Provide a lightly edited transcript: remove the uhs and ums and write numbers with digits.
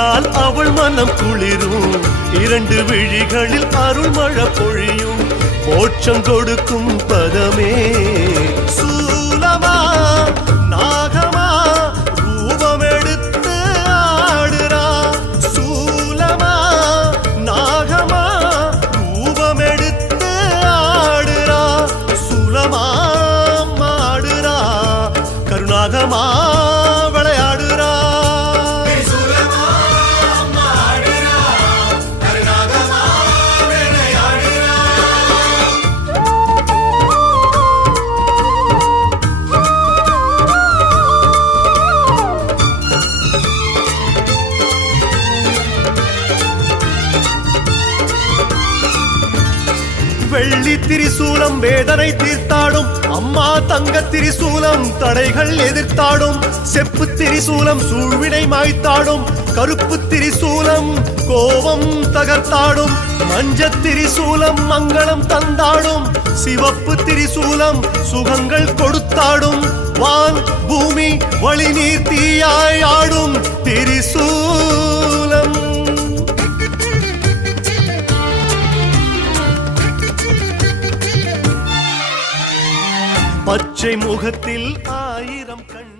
நினைத்தால் அவள் மனம் குளிரும், இரண்டு விழிகளில் அருள்மழை பொழியும், மோட்சம் கொடுக்கும் பதமே. சூலமா நாகமா ரூபம் எடுத்து ஆடுறா, சூலமா நாகமா ரூபம் எடுத்து ஆடுறா, சூலமா ஆடுறா கருணாகமா விளையாடுறா. வெள்ளி திரிசூலம் வேதனை தீர்த்தாடும், அம்மா தங்க திரிசூலம் தடைகள் எதிர்த்தாடும், செப்பு திரிசூலம் சூழ்வினை மாய்த்தாடும், கருப்பு திரிசூலம் கோபம் தகர்த்தாடும், மஞ்ச திரிசூலம் மங்களம் தந்தாடும், சிவப்பு திரிசூலம் சுகங்கள் கொடுத்தாடும், வான் பூமி வழி நீர் தீயாய் ஆடும் திரிசூலம். பச்சை முகத்தில் 1000 கண்